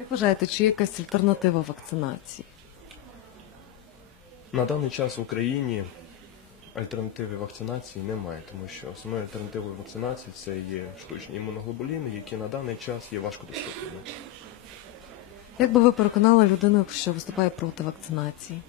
Як вважаєте, чи є якась альтернатива вакцинації? На даний час в Україні альтернативи вакцинації немає, тому що основною альтернативою вакцинації це є штучні імуноглобуліни, які на даний час є важкодоступними. Як би ви переконали людину, що виступає проти вакцинації?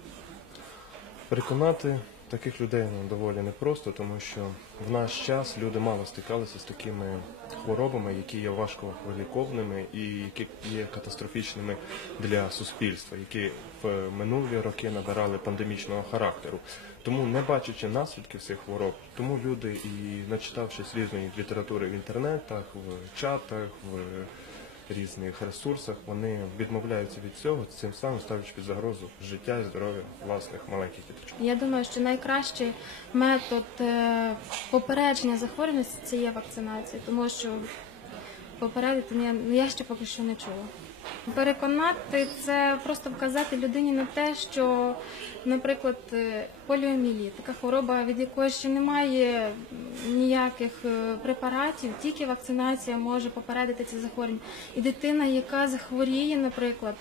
Переконати таких людей ну, доволі непросто, тому що в наш час люди мало стикалися з такими хворобами, які є важко виліковними і які є катастрофічними для суспільства, які в минулі роки набирали пандемічного характеру. Тому, не бачачи наслідків цих хвороб, тому люди і начитавшись різної літератури в інтернетах, в чатах, в різних ресурсах, вони відмовляються від цього, цим самим ставлячи під загрозу життя і здоров'я власних маленьких діточок. Я думаю, що найкращий метод е, попередження захворюваності це є вакцинація, тому що попередити я, ну, я ще поки що не чула. Переконати це просто вказати людині на те, що, наприклад, е, поліоміліт, така хвороба, від якої ще немає ніяких е, препаратів, тільки вакцинація може попередити ці захворювання. І дитина, яка захворіє, наприклад,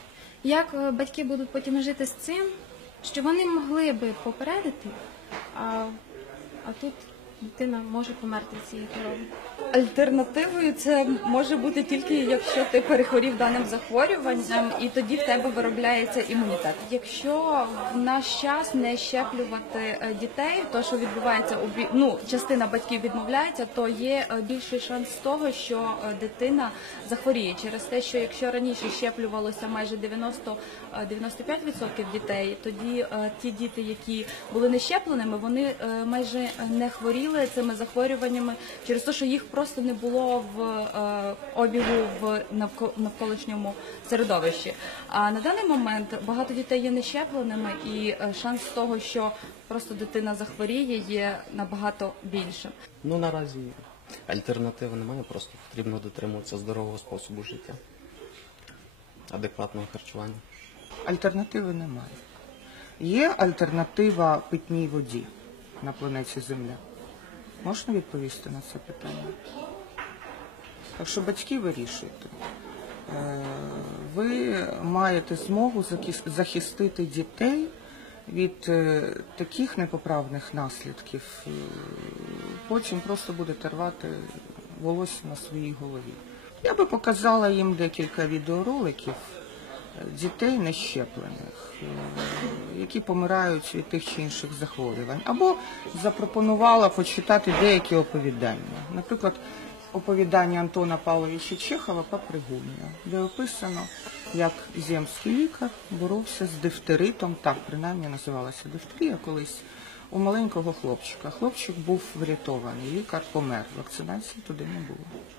як е, батьки будуть потім жити з цим, що вони могли би попередити, а, а тут дитина може померти від цієї хвороби. Альтернативою це може бути тільки якщо ти перехворів даним захворюванням, і тоді в тебе виробляється імунітет. Якщо в наш час не щеплювати е, дітей, то що відбувається ну, частина батьків відмовляється, то є е, більший шанс того, що е, дитина захворіє через те, що якщо раніше щеплювалося майже 90 е, 95% дітей, тоді ті діти, які були не щепленими, вони майже не хворіли цими захворюваннями через те, що їх просто не було в е, обігу в навколишньому середовищі. А на даний момент багато дітей є нещепленими, і е, шанс того, що просто дитина захворіє, є набагато більшим. Ну наразі альтернативи немає, просто потрібно дотримуватися здорового способу життя, адекватного харчування. Альтернативи немає. Є альтернатива питній воді на планеті Земля. Можна відповісти на це питання? Так що батьки вирішуйте. Е, Ви маєте змогу захистити дітей від е, таких непоправних наслідків. Е, Потім просто будете рвати волосся на своїй голові. Я би показала їм декілька відеороликів дітей нещеплених, які помирають від тих чи інших захворювань, або запропонувала почитати деякі оповідання. Наприклад, оповідання Антона Павловича Чехова «Папригуння», де описано, як земський лікар боровся з дифтеритом, так принаймні називалася дифтерія колись, у маленького хлопчика. Хлопчик був врятований, лікар помер, вакцинації туди не було.